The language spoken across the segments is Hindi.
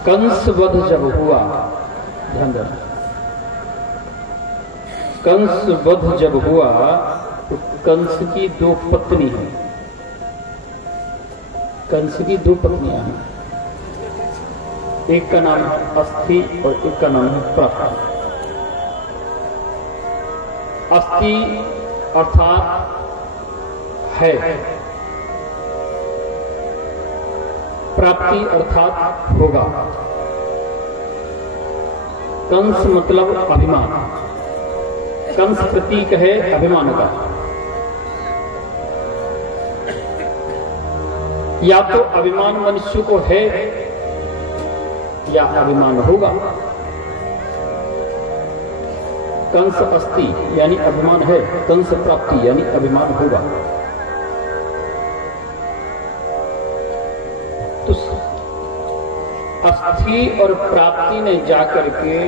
कंस वध जब हुआ, ध्यान देना, कंस वध जब हुआ तो कंस की दो पत्नी हैं, कंस की दो पत्नियां हैं, एक का नाम है अस्थि और एक का नाम है प्राप्ति। अस्थि अर्थात है, प्राप्ति अर्थात होगा। कंस मतलब अभिमान, कंस प्रतीक है अभिमान का। या तो अभिमान मनुष्य को है या अभिमान होगा। कंस अस्थि यानी अभिमान है, कंस प्राप्ति यानी अभिमान होगा। तो अस्थि और प्राप्ति ने जाकर के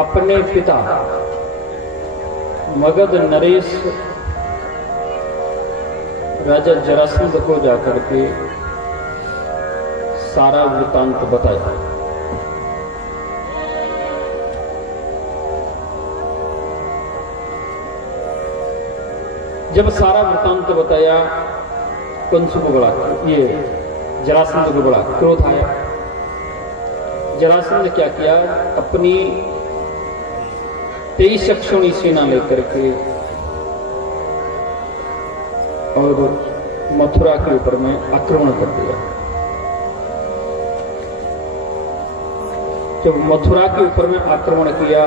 अपने पिता मगध नरेश राजा जरासंध को जाकर के सारा वृतांत बताया। जब सारा वृतांत बताया, कंस को बड़ा, ये जरासंध को बड़ा क्रोध आया। जरासंध क्या किया, अपनी 23 अक्षौणी सेना लेकर के और मथुरा के ऊपर में आक्रमण कर दिया। जब मथुरा के ऊपर में आक्रमण किया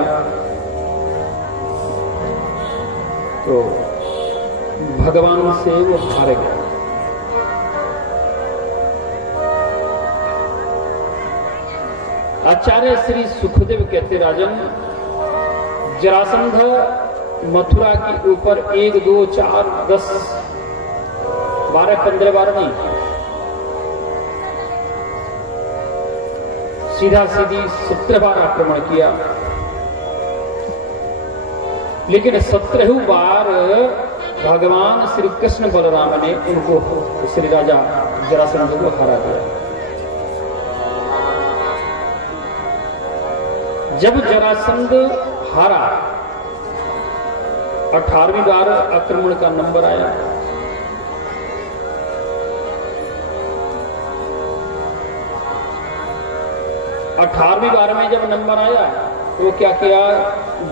तो भगवान से वो हार गया। आचार्य श्री सुखदेव कहते, राजन, जरासंध मथुरा के ऊपर 1, 2, 4, 10, 12, 15 बार नहीं, सीधा सीधी 17 बार आक्रमण किया। लेकिन 17वीं बार भगवान श्री कृष्ण बलराम ने उनको, श्री राजा जरासंध को हरा दिया। जब जरासंध हारा, 18वीं बार आक्रमण का नंबर आया। अठारहवीं बार में जब नंबर आया तो क्या किया,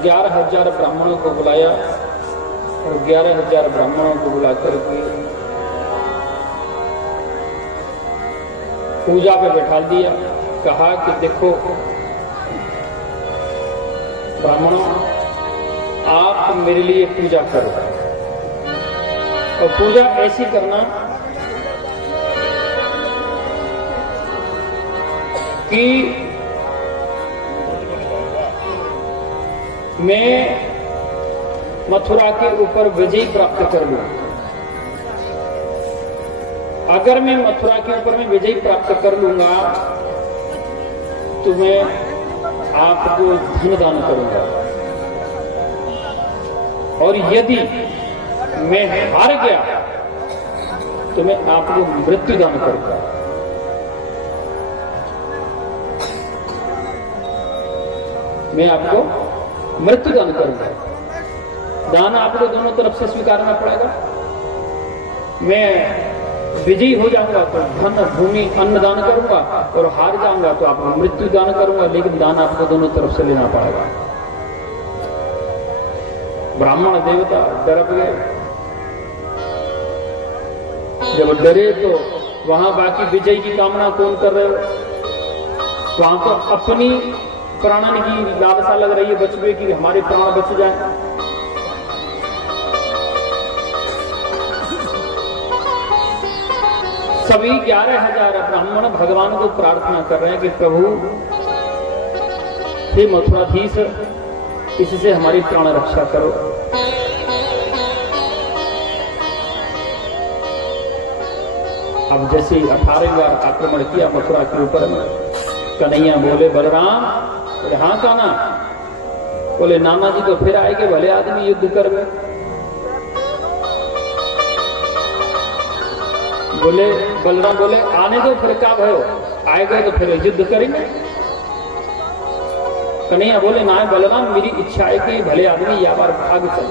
11,000 ब्राह्मणों को बुलाया और 11,000 ब्राह्मणों को बुला करके पूजा पे बैठा दिया। कहा कि देखो ब्राह्मणों, आप मेरे लिए पूजा करो, और पूजा ऐसी करना कि मैं मथुरा के ऊपर विजय प्राप्त कर लूं। अगर मैं मथुरा के ऊपर में विजय प्राप्त कर लूंगा तो मैं आपको धन दान करूंगा, और यदि मैं हार गया तो मैं आपको मृत्यु दान करूंगा। मैं आपको मृत्यु दान करूंगा। दान आपको दोनों तरफ से स्वीकारना पड़ेगा। मैं विजयी हो जाऊंगा तो धन, भूमि, अन्न दान करूंगा, और हार जाऊंगा तो आपको मृत्यु दान करूंगा, लेकिन दान आपको दोनों तरफ से लेना पड़ेगा। ब्राह्मण देवता डर गए। जब डरे तो वहां बाकी विजय की कामना कौन कर रहे हो? वहां तो अपनी प्राणन की लालसा लग रही है, बचवे की, हमारे प्राण बच जाए। सभी 11,000 ब्राह्मण भगवान को प्रार्थना कर रहे हैं कि प्रभु, हे मथुराधीश, इससे हमारी प्राण रक्षा करो। अब जैसे 18वीं बार आक्रमण किया मथुरा के ऊपर में, कन्हैया बोले, बलराम, बोले हाँ काना, बोले नाना जी तो फिर आएंगे, भले आदमी युद्ध कर में। बोले बलराम बोले आने दो, फिर क्या भयो, आएगा तो फिर युद्ध करेंगे। कन्हैया बोले ना बलराम, मेरी इच्छा है कि भले आदमी या बार भाग चल,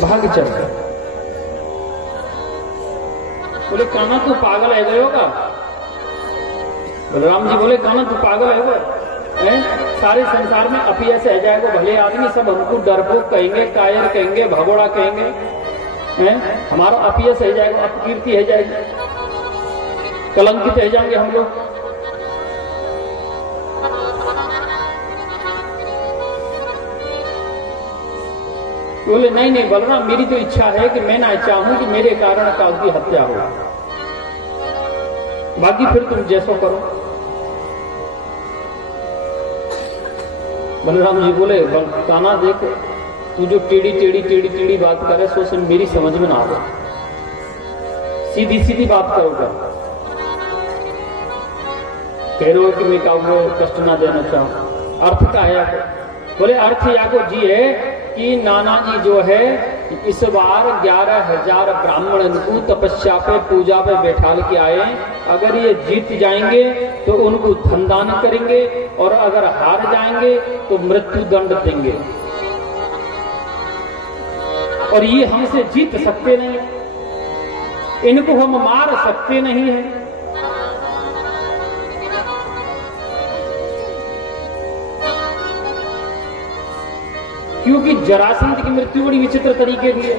भाग चल। बोले कान्हा तू पागल है गए होगा। बलराम जी बोले कान्हा तू पागल है गए, सारे संसार में अपीयस रह जाएगा, भले आदमी सब हमको डरपोक कहेंगे, कायर कहेंगे, भगोड़ा कहेंगे, हमारा अपीयस रह जाएगा, अपकीर्ति है जाएगी, कलंकित रह जाएंगे हम लोग। बोले नहीं नहीं बलराम, मेरी तो इच्छा है कि मैं ना चाहूं कि मेरे कारण काल की हत्या हो, बाकी फिर तुम जैसो करो। बलराम जी बोले कान्हा देख, तू जो टेढ़ी बात करे सो सुन, मेरी समझ में ना आवे, सीधी सीधी बात करोगा। कह रहे हो कि मैं काऊ कष्ट ना देना चाहूं, अर्थ का है। बोले अर्थ याको जी है कि नाना जी जो है इस बार 11,000 ब्राह्मण को तपस्या पे पूजा पे बैठाल के आए, अगर ये जीत जाएंगे तो उनको धन दान करेंगे, और अगर हार जाएंगे तो मृत्यु दंड देंगे, और ये हमसे जीत सकते नहीं, इनको हम मार सकते नहीं है। क्योंकि जरासंध की मृत्यु बड़ी विचित्र तरीके की है।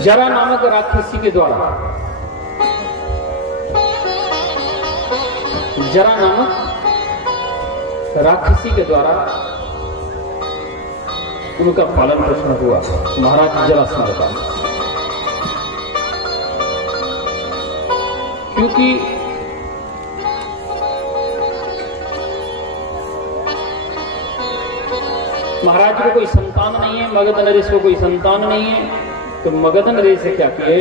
जरा नामक राक्षसी के द्वारा, जरा नामक राक्षसी के द्वारा उनका पालन पोषण हुआ महाराज जरासंध का। क्योंकि महाराज को कोई संतान नहीं है, मगध नरेश को कोई संतान नहीं है, तो मगध नरेश से क्या किए,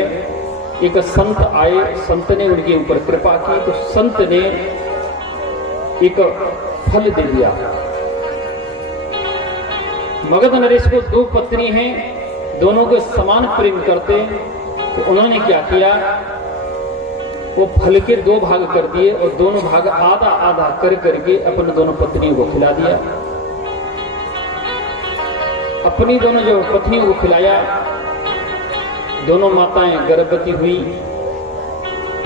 एक संत आए, संत ने उनके ऊपर कृपा की, तो संत ने एक फल दे दिया। मगध नरेश को 2 पत्नी हैं, दोनों को समान प्रेम करते, तो उन्होंने क्या किया, वो फल के 2 भाग कर दिए, और दोनों भाग आधा आधा कर करके अपने दोनों पत्नियों को खिला दिया। अपनी दोनों जो पत्नियों को खिलाया, दोनों माताएं गर्भवती हुई,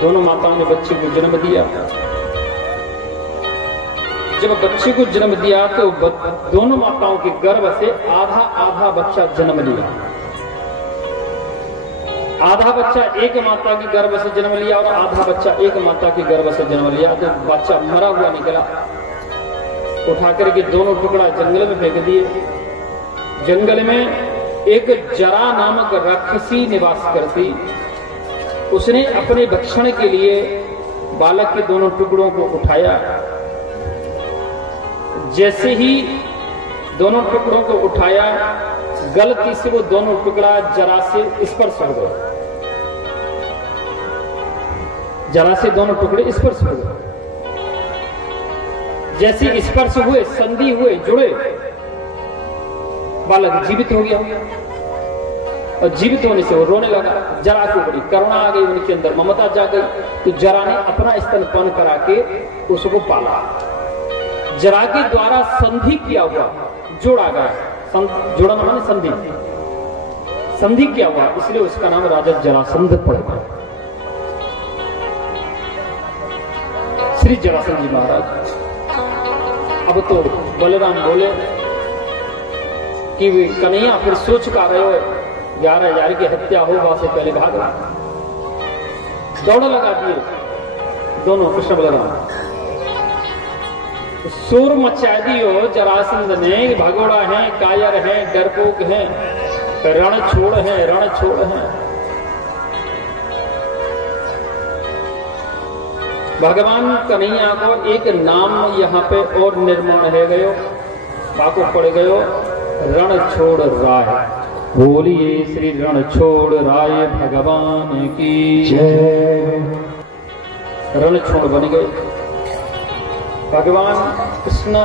दोनों माताओं ने बच्चे को जन्म दिया। जब बच्चे को जन्म दिया तो दोनों माताओं के गर्भ से आधा आधा बच्चा जन्म लिया। आधा बच्चा एक माता की गर्भ से जन्म लिया और आधा बच्चा एक माता की गर्भ से जन्म लिया। तो बच्चा मरा हुआ निकला, उठाकर के दोनों टुकड़ा जंगल में फेंक दिए। जंगल में एक जरा नामक राक्षसी निवास करती, उसने अपने भक्षण के लिए बालक के दोनों टुकड़ों को उठाया। जैसे ही दोनों टुकड़ों को उठाया, गलती से वो दोनों टुकड़ा जरा से स्पर्श हो गए, जरा से दोनों टुकड़े स्पर्श हो गए। जैसे स्पर्श हुए, संधि हुए, जुड़े, बालक जीवित हो गया। और जीवित होने से वो रोने लगा। जरा को बड़ी करुणा आ गई, उनके अंदर ममता जा गई, तो जरा ने अपना स्तनपान करा के उसको पाला। जरा के द्वारा संधि किया हुआ, जोड़ा गया, जोड़ना माने संधि, संधि किया हुआ, इसलिए उसका नाम राजा जरासंध पड़ा। श्री जरासंध जी महाराज। अब तो बलराम बोले कि कन्हैया फिर सोच का रहे हो, 11,000 की हत्या हो, वहां से पहले भाग दौड़ लगा दिए दोनों कृष्ण बलराम। शोर मचा दियो जरासंध ने, भगोड़ा है, कायर है, डरपोक है, रण छोड़ है, रण छोड़ है। भगवान कन्हैया को एक नाम यहाँ पे और निर्माण है गयो, बाको पड़ गयो, रण छोड़ राय। बोलिए श्री रण छोड़ राय भगवान की जय। रणक्षोण बन गए। भगवान कृष्ण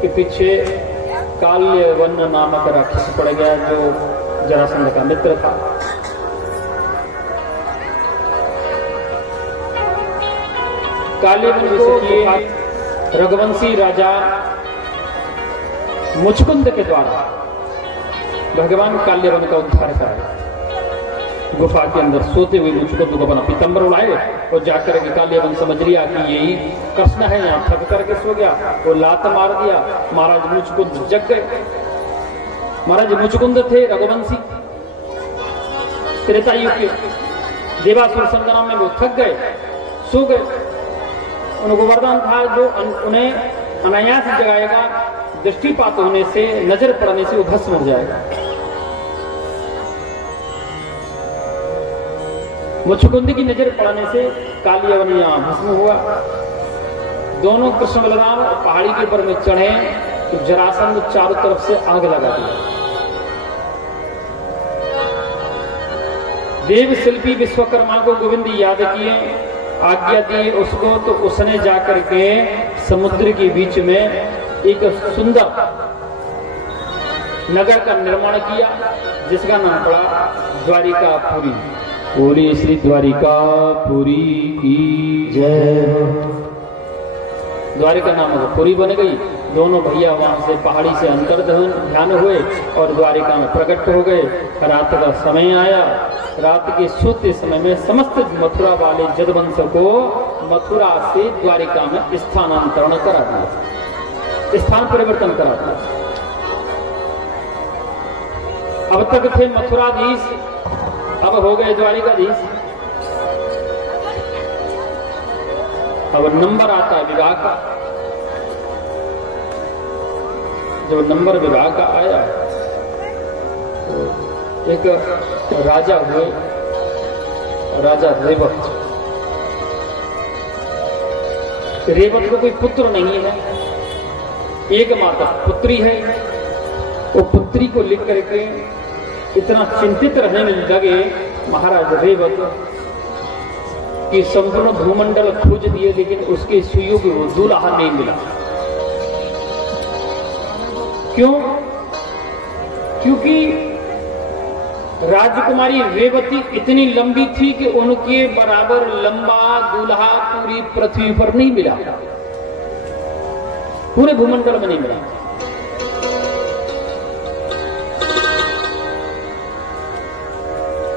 के पीछे काल्यवन नामक राक्षस पड़ गया, जो जरासंध का मित्र था। काल्यवन को रघुवंशी राजा मुचकुंद के द्वारा भगवान काल्यवन का उद्धार कराया। गुफा के अंदर सोते हुए मुचकुंद को अपना पीतंबर उड़ाए और जाकर के काल्यवन समझ लिया कि यही कृष्ण है, यहाँ थक करके सो गया, वो लात मार दिया। महाराज मुचकुंद जग गए। महाराज मुचकुंद थे रघुवंशी, त्रेता युग के देवासुर संग्राम में वो थक गए, सो गए। उनको वरदान था जो उन्हें अनायास जगाएगा, दृष्टिपात होने से, नजर पड़ने से वो भस्म हो जाएगा। मुचकुंद की नजर पड़ने से काल्यवन यहां भस्म हुआ। दोनों कृष्ण बलराम पहाड़ी के ऊपर में चढ़े तो जरासंध चारों तरफ से आग लगा दिया। देव शिल्पी विश्वकर्मा को गोविंद याद किए, आज्ञा दी उसको, तो उसने जाकर के समुद्र के बीच में एक सुंदर नगर का निर्माण किया, जिसका नाम पड़ा द्वारिकापुरी। बोलिए श्री द्वारिकापुरी की जय। द्वारिका नामक पुरी बन गई। दोनों भैया वहां से पहाड़ी से अंतर्ध्यान हुए और द्वारिका में प्रकट हो गए। रात का समय आया। रात के सोते समय में समस्त मथुरा वाले जदवंश को मथुरा से द्वारिका में स्थानांतरण करा दिया, स्थान परिवर्तन करा दिया। अब तक थे मथुराधीश, अब हो गए द्वारिकाधीश। अब नंबर आता है विवाह का। जब नंबर विवाह का आया तो एक राजा हुए, राजा रेवत। रेवत को कोई पुत्र नहीं है, एकमात्र पुत्री है। वो पुत्री को लिख करके इतना चिंतित रहने लगे महाराज रेवत कि संपूर्ण भूमंडल खोज दिए, लेकिन उसके सुयोग्य वो दूल्हा नहीं मिला। क्यों? क्योंकि राजकुमारी रेवती इतनी लंबी थी कि उनके बराबर लंबा दूल्हा पूरी पृथ्वी पर नहीं मिला, पूरे भूमंडल में नहीं मिला।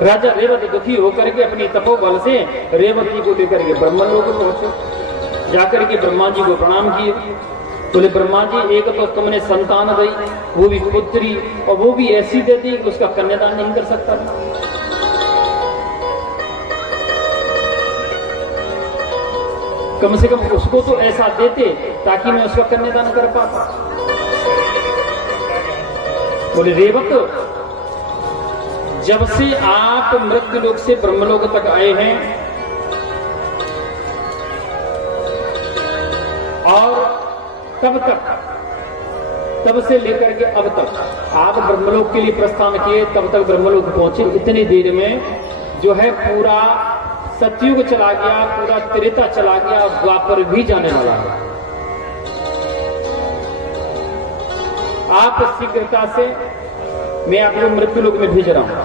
राजा रेवत दुखी होकर के अपनी तपोबल से रेवती को लेकर के ब्रह्मलोक पहुंचे। जाकर के ब्रह्मा जी को प्रणाम किए। बोले ब्रह्मा जी, एक तो तुमने संतान दी, वो भी पुत्री, और वो भी ऐसी दे दी कि उसका कन्यादान नहीं कर सकता। कम से कम उसको तो ऐसा देते ताकि मैं उसका कन्यादान कर पाता। बोले रेवत, जब से आप मृत्युलोक से ब्रह्मलोक तक आए हैं और तब से लेकर के अब तक आप ब्रह्मलोक के लिए प्रस्थान किए, तब तक ब्रह्मलोक पहुंचे। इतनी देर में जो है पूरा सतयुग चला गया, पूरा त्रेता चला गया, द्वापर भी जाने वाला है। आप शीघ्रता से मैं आपको मृत्युलोक में भेज रहा हूं।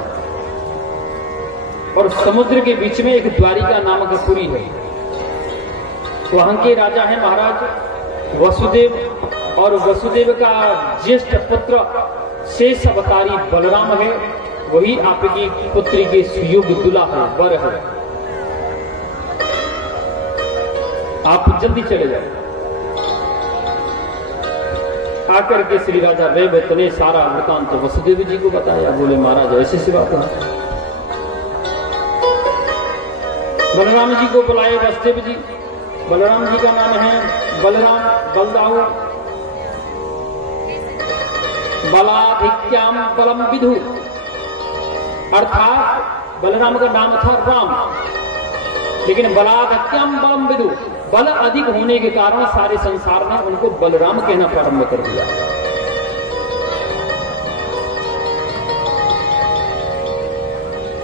और समुद्र के बीच में एक द्वारिका नामक पुरी है। वहां के राजा है महाराज वसुदेव, और वसुदेव का ज्येष्ठ पुत्र शेष अवतारी बलराम है। वही आपकी पुत्री के सुयोग्य दूल्हा है, वर है। आप जल्दी चले जाओ। आकर के श्री राजा रेवत ने सारा वृतांत वसुदेव जी को बताया। बोले महाराज ऐसी सी बात है। बलराम जी को बुलाए वसुदेव जी। बलराम जी का नाम है बलराम बलदाऊ। बलाधिक्याम बलम विधु, अर्थात बलराम का नाम था राम, लेकिन बलाधिक्याम बलम विधु, बल अधिक होने के कारण सारे संसार ने उनको बलराम कहना प्रारंभ कर दिया।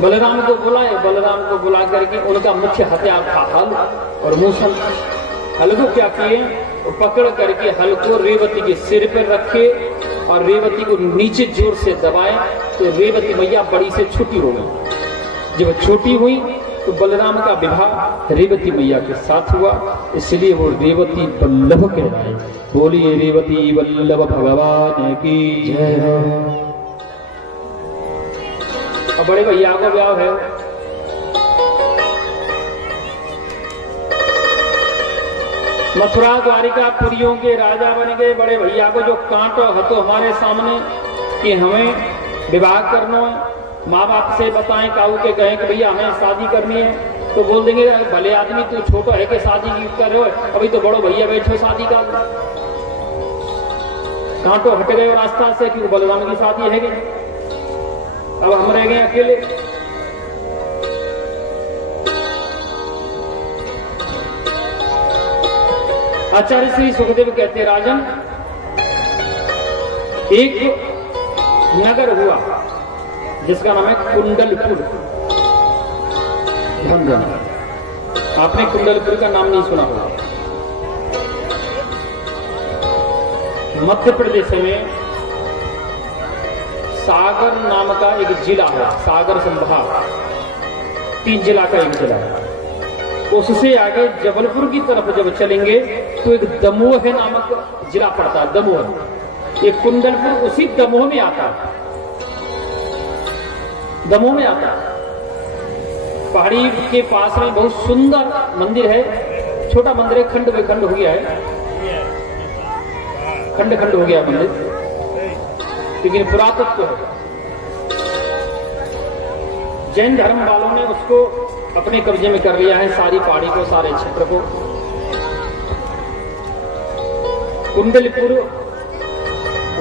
बलराम को बुलाए, बलराम को बुला करके उनका मुख्य हथियार था हल और मूसल। हल को क्या किए, पकड़ करके हल को रेवती के सिर पर रखे और रेवती को नीचे जोर से दबाए तो रेवती मैया बड़ी से छोटी हो गई। जब छोटी हुई तो बलराम का विवाह रेवती मैया के साथ हुआ, इसलिए वो रेवती वल्लभ कहलाए। बोलिए रेवती वल्लभ भगवान की जय हो। और बड़े भैया को ब्याह है, मथुरा द्वारिका पुरियों के राजा बन गए। बड़े भैया को जो कांटो हतो हमारे सामने कि हमें विवाह करना है, माँ बाप से बताएं, काऊ के कहें कि भैया हमें शादी करनी है, तो बोल देंगे भले आदमी तू छोटो है कि शादी कर रहे हो, अभी तो बड़ो भैया बैठो शादी का। कांटो हट गए रास्ता से कि बलराम की शादी है कि अब हम रह गए अकेले। आचार्य श्री सुखदेव कहते राजन, एक नगर हुआ जिसका नाम है कुंडलपुर। आपने कुंडलपुर का नाम नहीं सुना होगा। मध्य प्रदेश में सागर नाम का एक जिला है, सागर संभाग 3 जिला का एक जिला है। उससे आगे जबलपुर की तरफ जब चलेंगे तो एक दमोह नामक जिला पड़ता है, दमोह। एक कुंडलपुर उसी दमोह में आता है, दमोह में आता है। पहाड़ी के पास में बहुत सुंदर मंदिर है, छोटा मंदिर है, खंड विखंड हो गया है, खंड खंड हो गया मंदिर, लेकिन पुरातत्व है। जैन धर्म वालों ने उसको अपने कब्जे में कर लिया है, सारी पहाड़ी को, सारे क्षेत्र को। कुंडलपुर,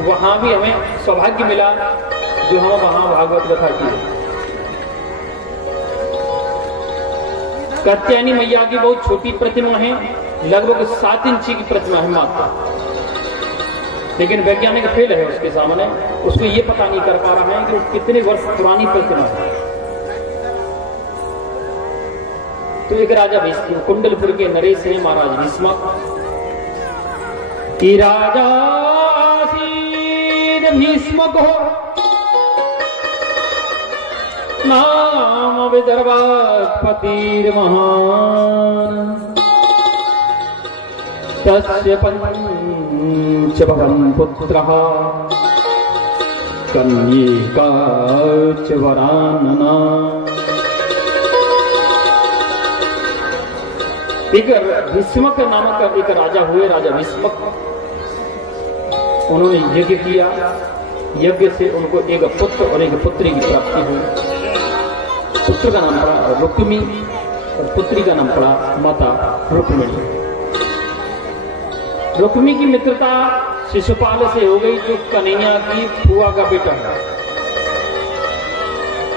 वहां भी हमें सौभाग्य मिला जो हम वहां भागवत कथा की। कात्यायनी मैया की बहुत छोटी प्रतिमा है, लगभग 7 इंच की प्रतिमा है माता, लेकिन वैज्ञानिक फेल है उसके सामने, उसको ये पता नहीं कर पा रहा है कि वो कितने वर्ष पुरानी प्रतिमा है। तो एक राजा भीष्म, कुंडलपुर के नरेश है महाराज भीष्मक, कि राजा भीष्मक हो नाम विदर्भापतिर महान, तस्य पंच भवन पुत्रः कन्यका च वरानना। एक भीष्मक नामक एक राजा हुए, राजा भीष्मक। उन्होंने यज्ञ किया, यज्ञ से उनको एक पुत्र और एक पुत्री की प्राप्ति हुई। पुत्र का नाम पड़ा रुक्मी और पुत्री का नाम पड़ा माता रुक्मिणी। रुक्मी की मित्रता शिशुपाल से हो गई, जो कन्हैया की फुआ का बेटा है,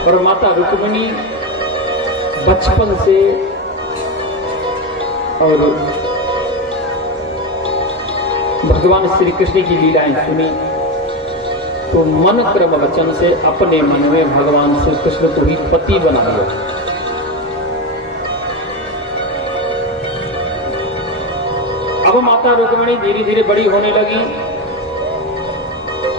और माता रुक्मिणी बचपन से और भगवान श्री कृष्ण की लीलाएं सुनी तो मन क्रम वचन से अपने मन में भगवान श्री कृष्ण को ही पति बना लिया। अब माता रुक्मिणी धीरे धीरे बड़ी होने लगी।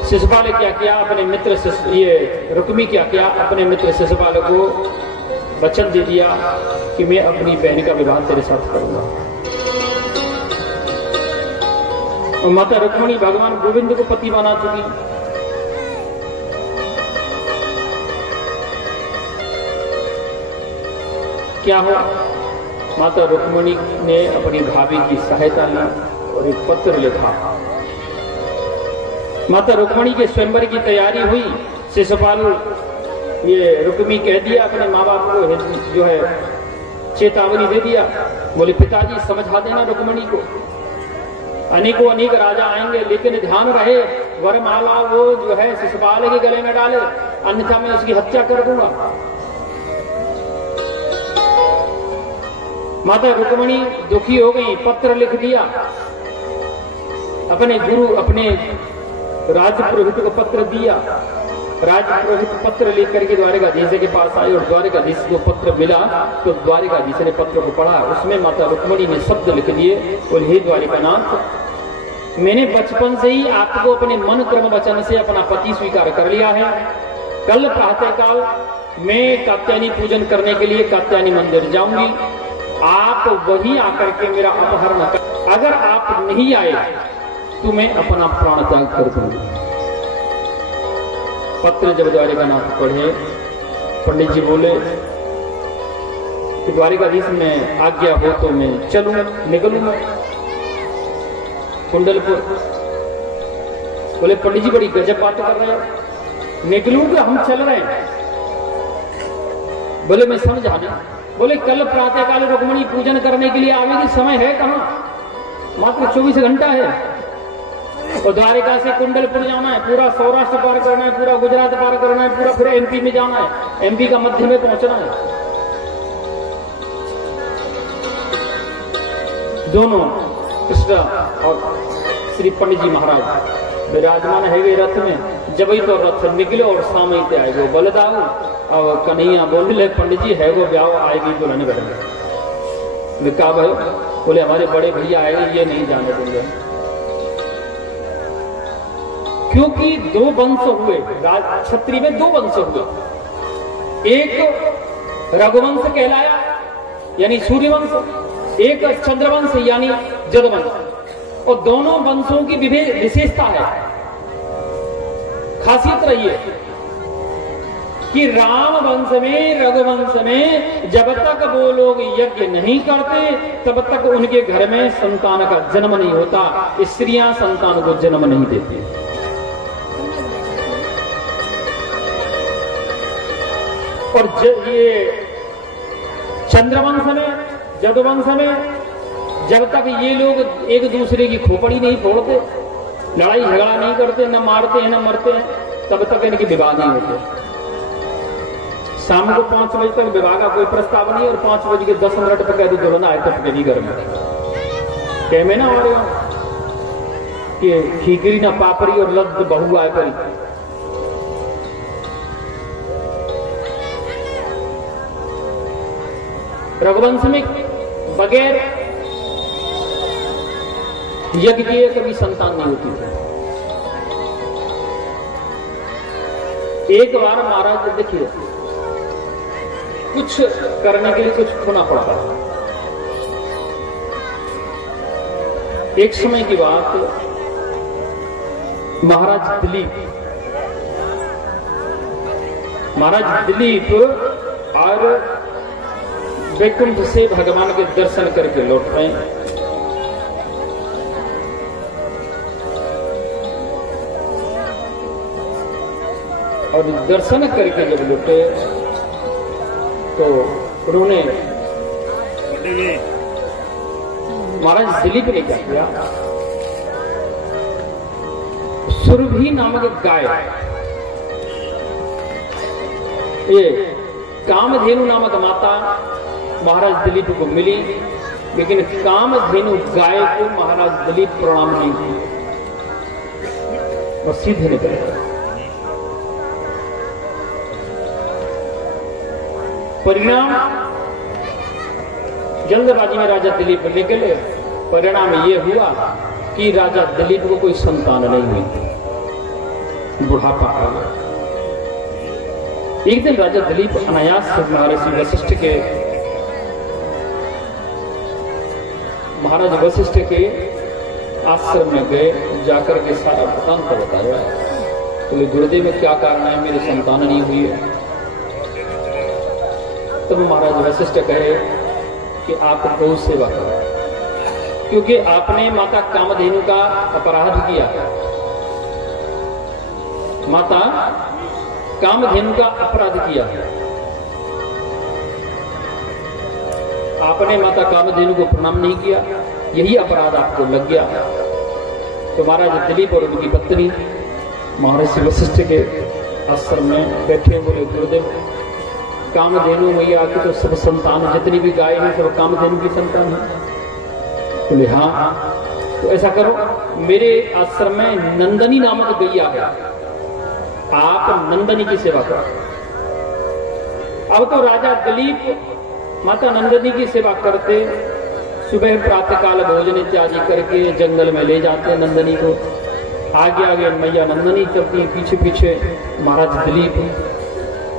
शिशुपाल ने क्या किया, अपने मित्र ये रुक्मी क्या किया, अपने मित्र शिशुपाल को वचन दे दिया कि मैं अपनी बहन का विवाह तेरे साथ करूंगा। और माता रुक्मिणी भगवान गोविंद को पति बना चुकी। क्या हुआ, माता रुक्मिणी ने अपनी भाभी की सहायता ली और एक पत्र लिखा। माता रुक्मिणी के स्वयंवर की तैयारी हुई। शिशुपाल ये रुक्मी कह दिया अपने माँ बाप को, जो है चेतावनी दे दिया, बोले पिताजी समझा देना रुक्मिणी को, अनेकों अनेक राजा आएंगे, लेकिन ध्यान रहे वरमाला वो जो है शिशुपाल के गले में डाले, अन्यथा मैं उसकी हत्या कर दूंगा। माता रुक्मिणी दुखी हो गई, पत्र लिख दिया, अपने गुरु अपने राजपुरोहित को पत्र दिया राजपुरोहित पत्र लेकर के द्वारिकाधीश के पास आए और द्वारिकाधीश को पत्र मिला तो द्वारिकाधीश ने पत्र को पढ़ा। उसमें माता रुक्मिणी ने शब्द लिख दिए और हे द्वारिकानाथ, मैंने बचपन से ही आपको अपने मन क्रम वचन से अपना पति स्वीकार कर लिया है। कल प्रातःकाल मैं कात्यायनी पूजन करने के लिए कात्यायनी मंदिर जाऊंगी, आप वही आकर के मेरा अपहरण कर, अगर आप नहीं आए तो मैं अपना प्राण त्याग कर दूंगी। पत्र जब द्वारिकानाथ पढ़े, पंडित जी बोले कि द्वारिकाधीश में आज्ञा हो तो मैं चलूं, निकलूं मैं कुंडलपुर। बोले पंडित जी बड़ी गजब बात कर रहे हो, निकलूंगा, हम चल रहे हैं। बोले मैं समझा नहीं। बोले कल प्रातःकाल रुक्मिणी पूजन करने के लिए आवेगी, समय है कहां, मात्र 24 घंटा है। और द्वारिका से कुंडलपुर जाना है, पूरा सौराष्ट्र पार करना है, पूरा गुजरात पार करना है, पूरा फिर एमपी में जाना है, एमपी का मध्य में पहुंचना है। दोनों कृष्ण और श्री पंडित जी महाराज विराजमान है वे रथ में। जब ही तो रथ निकले और सामने से आए वो बलदाऊ और कन्हैया बोले पंडित जी है वो ब्याह आएगी दुल्हन घर में। कहा भाई, बोले हमारे बड़े भैया आएंगे, ये नहीं जाने देंगे, क्योंकि दो वंश हुए, क्षत्रिय में दो वंश हुए। एक रघुवंश कहलाया यानी सूर्यवंश, एक चंद्रवंश यानी जदवंश। और दोनों वंशों की विशेषता है, खासियत रही है कि राम वंश में, रघुवंश में जब तक वो लोग यज्ञ नहीं करते तब तक उनके घर में संतान का जन्म नहीं होता। स्त्रियां संतान को जन्म नहीं देती। और ये चंद्रवंश में, जदुवंश में जब तक ये लोग एक दूसरे की खोपड़ी नहीं फोड़ते, लड़ाई झगड़ा नहीं करते, न मारते हैं न मरते हैं, तब तक इनके विवाह नहीं होते। शाम को 5 बजे तक विवाह का कोई प्रस्ताव नहीं, और 5:10 पर कह दो दुल्हन आए तो नहीं घर में। कह में ना हमारे कि खीकरी ना पापड़ी और लद्द बहू आए करी। रघुवंश में बगैर यज्ञ किए कभी संतान नहीं होती। एक बार महाराज देखिए, कुछ करने के लिए कुछ खोना पड़ता है। एक समय की बात, महाराज दिलीप और वैकुंठ से भगवान के दर्शन करके लौट रहे हैं। और दर्शन करके जब लौटे तो उन्होंने, महाराज दिलीप ने क्या किया, सुरभि नामक गाय, ये कामधेनु नामक माता महाराज दिलीप को मिली, लेकिन कामधेनु गाय को महाराज दिलीप प्रणाम नहीं किया और सीधे निकले। परिणाम, जल्दबाजी में राजा दिलीप निकले। परिणाम ये हुआ कि राजा दिलीप को कोई संतान नहीं हुई, बुढ़ापा आ गया। एक दिन राजा दिलीप अनायास महर्षि वशिष्ठ के, महाराज वशिष्ठ के आश्रम में गए, जाकर के सारा वृतांत बताया। बोले गुरुदेव में क्या कारण है, मेरी संतान नहीं हुई है। तब महाराज वशिष्ठ कहे कि आप गौ सेवा करो, क्योंकि आपने माता कामधेनु का अपराध किया। माता कामधेनु का अपराध किया, आपने माता कामधेनु को प्रणाम नहीं किया, यही अपराध आपको लग गया। तो महाराज दिलीप और उनकी पत्नी महर्षि वशिष्ठ के आश्रम में बैठे, बोले गुरुदेव कामधेनु मैया की तो सब संतान, जितनी भी गाय है सब कामधेनु की संतान है। बोले हाँ, तो ऐसा करो, मेरे आश्रम में नंदनी नामक गैया है, आप नंदनी की सेवा करो। अब तो राजा दिलीप माता नंदनी की सेवा करते, सुबह प्रातःकाल भोजन इत्यादि करके जंगल में ले जाते नंदनी को। आगे आगे मैया नंदनी चलती, पीछे पीछे महाराज दिलीप।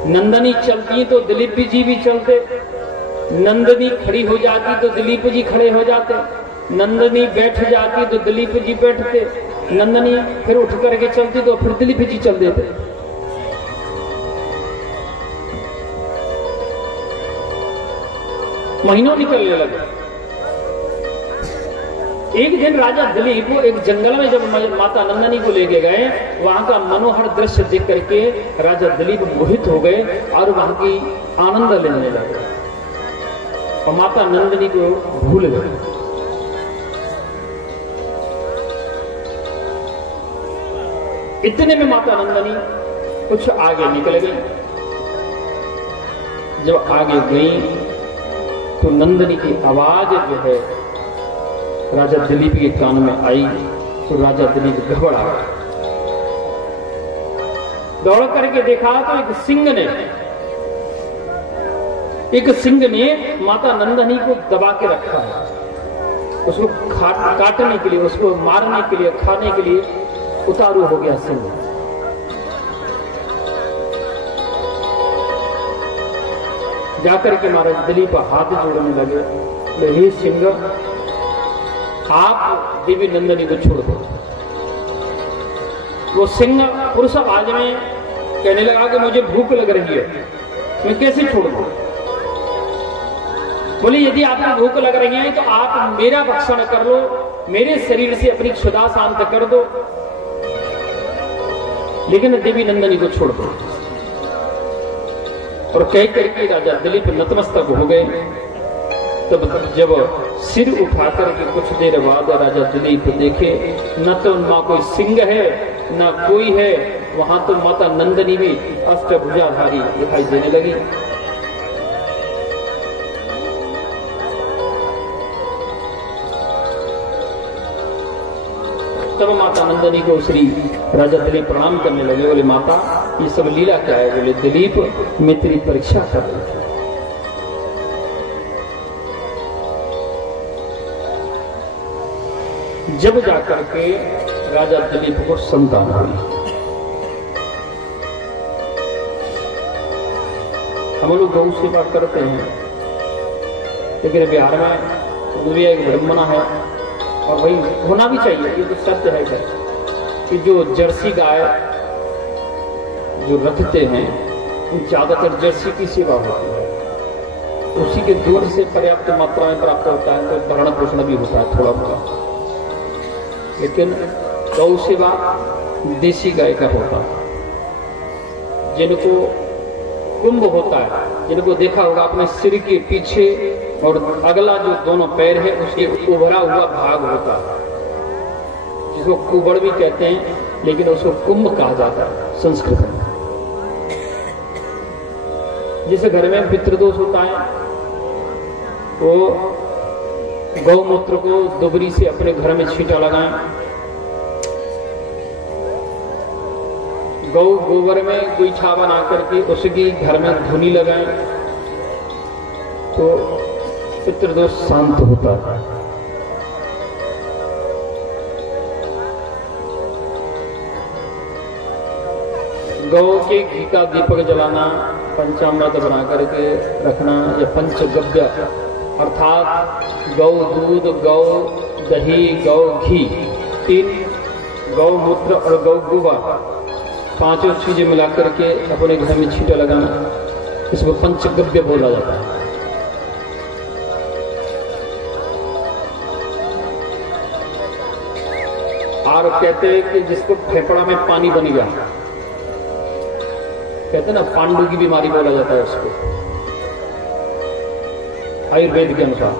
नंदनी चलती तो दिलीप जी भी चलते, नंदनी खड़ी हो जाती तो दिलीप जी खड़े हो जाते, नंदनी बैठ जाती तो दिलीप जी बैठते, नंदनी फिर उठ करके चलती तो फिर दिलीप जी चल देते। महीनों निकलने लगे। एक दिन राजा दिलीप एक जंगल में जब माता नंदनी को लेके गए, वहां का मनोहर दृश्य देख करके राजा दिलीप मोहित हो गए और वहां की आनंद लेने लगे और माता नंदनी को भूल गए। इतने में माता नंदनी कुछ आगे निकल गई। जब आगे गई तो नंदनी की आवाज जो है राजा दिलीप के कान में आई तो राजा दिलीप घबरा गए। दौड़ करके देखा तो एक सिंह ने माता नंदनी को दबा के रखा है, उसको काटने के लिए, उसको मारने के लिए, खाने के लिए उतारू हो गया सिंह। जाकर के महाराज दिलीप हाथ जोड़ने लगे, हे सिंह, आप देवी नंदनी को छोड़ दो। वो सिंह पुरुष आवाज में कहने लगा कि मुझे भूख लग रही है, मैं कैसे छोड़ दूं? बोले यदि आपको भूख लग रही है तो आप मेरा भक्षण कर लो, मेरे शरीर से अपनी क्षुधा शांत कर दो, लेकिन देवी नंदनी को छोड़ दो। और कह करके राजा दिलीप नतमस्तक हो गए। तब जब सिर उठा करके कुछ देर बाद राजा दिलीप देखे, न तो उनमें कोई सिंह है न कोई है, वहां तो माता नंदनी भी अष्टभुजाधारी दिखाई देने लगी। तब माता नंदनी को श्री राजा दिलीप प्रणाम करने लगे। बोले माता ये सब लीला क्या है? बोले दिलीप मैं तेरी परीक्षा कर रही थी। जब जाकर के राजा दिलीप को संतान हुई, हम लोग गौ सेवा करते हैं, लेकिन बिहार में भी एक विडंबना है और भाई होना भी चाहिए, ये तो सत्य है कि जो जर्सी गाय जो रखते हैं ज्यादातर जर्सी की सेवा होती है, उसी के दूध से पर्याप्त मात्रा में प्राप्त होता है, तो भरण पोषण भी होता है थोड़ा बहुत। लेकिन गौ सेवा देसी गाय का होता है। जिनको कुंभ होता है, जिनको देखा होगा अपने सिर के पीछे और अगला जो दोनों पैर है उसके उभरा हुआ भाग होता है, जिसको कुबड़ भी कहते हैं, लेकिन उसको कुंभ कहा जाता है संस्कृत में। जिस घर में पितृदोष होता है वो गौमूत्र को दुबरी से अपने घर में छींटा लगाएं। गौ गोबर में गोईठा बना करके उसकी घर में धुनी लगाएं तो पितृदोष शांत होता है। गौ के घी का दीपक जलाना, पंचामृत बना करके रखना, या पंचगव्य अर्थात गौ दूध, गौ दही, गौ घी, तीन गौ मूत्र और गौ गोबर, पांचों चीजें मिलाकर के अपने घर में छींटा लगाना, इसको पंचगव्य बोला जाता है। और कहते हैं कि जिसको फेफड़ा में पानी बन गया, कहते हैं ना पांडु की बीमारी बोला जाता है उसको, आयुर्वेद के अनुसार।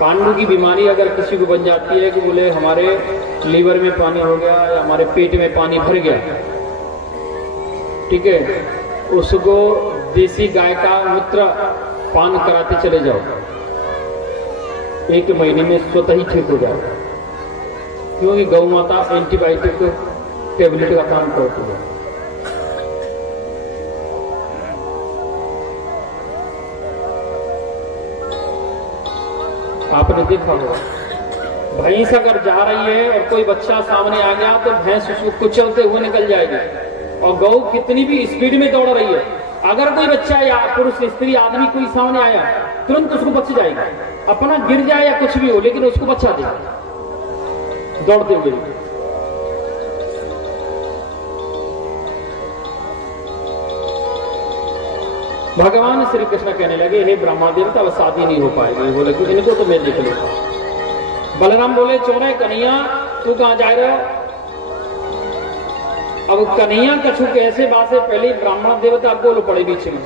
पांडु की बीमारी अगर किसी को बन जाती है कि बोले हमारे लीवर में पानी हो गया या हमारे पेट में पानी भर गया, ठीक है, उसको देसी गाय का मूत्र पान कराते चले जाओ, 1 महीने में स्वतः ही ठीक हो जाएगा। क्योंकि गौ माता एंटीबायोटिक टेबलेट का काम करती है। आपने देखा होगा, भैंस अगर जा रही है और कोई बच्चा सामने आ गया तो भैंस उसको कुचलते हुए निकल जाएगी। और गौ कितनी भी स्पीड में दौड़ रही है, अगर कोई बच्चा या पुरुष स्त्री आदमी कोई सामने आया तुरंत उसको बच जाएगा, अपना गिर जाए या कुछ भी हो लेकिन उसको बचा देगा दौड़ते हुए। भगवान श्री कृष्ण कहने लगे, हे ब्रह्मा देवता अब शादी नहीं हो पाएगी। बोले कि इनको तो मैं देख लूंगा। बलराम बोले, चोरे कन्हैया तू कहां जा रहे हो? अब कन्हैया कछु कैसे बात है, पहले ब्राह्मण देवता बोल पड़े बीच में।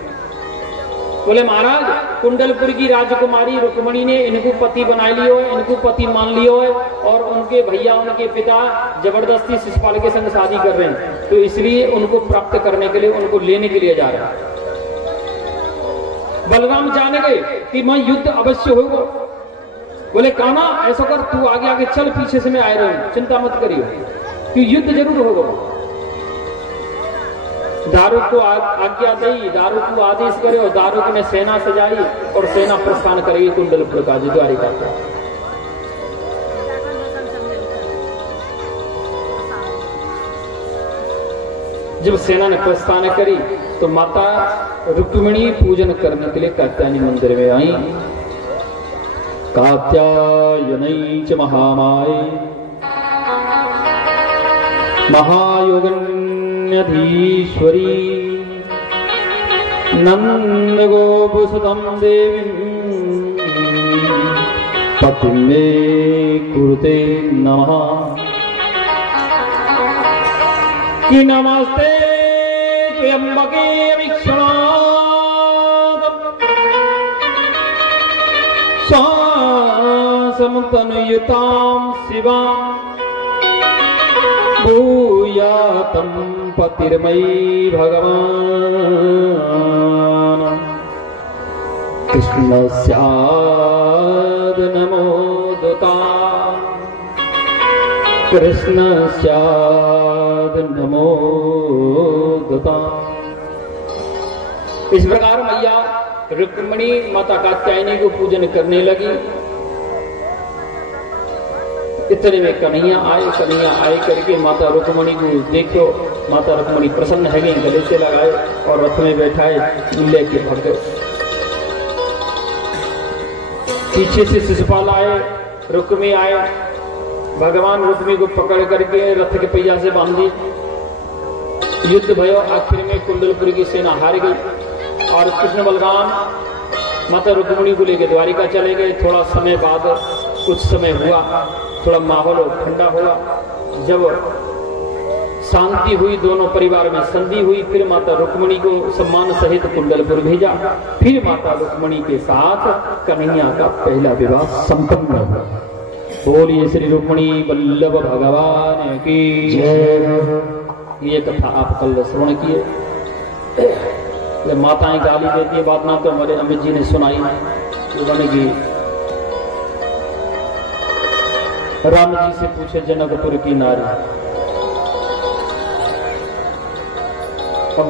बोले महाराज, कुंडलपुर की राजकुमारी रुक्मणी ने इनको पति बना लियो है, इनको पति मान लियो है और उनके भैया उनके पिता जबरदस्ती शिशुपाल के संग शादी कर रहे हैं, तो इसलिए उनको प्राप्त करने के लिए उनको लेने के लिए जा रहा है। बलराम जाने गए कि मैं युद्ध अवश्य होगा। बोले कान्हा ऐसा कर, तू आगे आगे चल, पीछे से मैं आए रहूं, चिंता मत करियो कि युद्ध जरूर होगा। दारुक को आज्ञा दी, दारुक को आदेश करे और दारुक ने सेना सजाई और सेना प्रस्थान करेगी कुंडलपुर का द्वारिका का। जब सेना ने प्रस्थान करी तो माता रुक्मिणी पूजन करने के लिए कात्यायनी मंदिर में आई। कात्यायनी च महामाये महायोगन्यधीश्वरी नंद गोपुसुतं देवीं पतिं मे कुरुते नमः। कि नमस्ते त्र्यंबके वीक्षणात् तनुयुतां शिवां भूयातं पतिर्मयि भगवान् कृष्णस्याद् नमोदुताम् कृष्णस्याद् नमोदुताम्। इस प्रकार मैया रुक्मिणी माता कात्यायनी को पूजन करने लगी। इतने में कन्हैया आए करके माता रुक्मिणी को देखो, माता रुक्मिणी प्रसन्न है, गले से लगाए और रथ में बैठाए लेके भाग गए। पीछे से शिशुपाल आए, रुक्मी आए, भगवान रुक्मी को पकड़ करके रथ के पहिया से बांधी। युद्ध भयो, आखिर में कुंडलपुर की सेना हार गई और कृष्ण बलराम माता रुक्मिणी को लेकर द्वारिका चले गए। थोड़ा समय बाद कुछ समय हुआ, थोड़ा माहौल ठंडा हुआ, जब शांति हुई, दोनों परिवार में संधि हुई, फिर माता रुक्मिणी को सम्मान सहित कुंडलपुर भेजा। फिर माता रुक्मिणी के साथ कन्हैया का पहला विवाह संपन्न हुआ। बोलिए श्री रुक्मिणी वल्लभ भगवान की जय। ये कथा आप कल श्रवण किए। माताएं गाली देती है, बात ना तो हमारे अमित जी ने सुनाई। बनेगी राम जी से पूछे जनकपुर की नारी। अब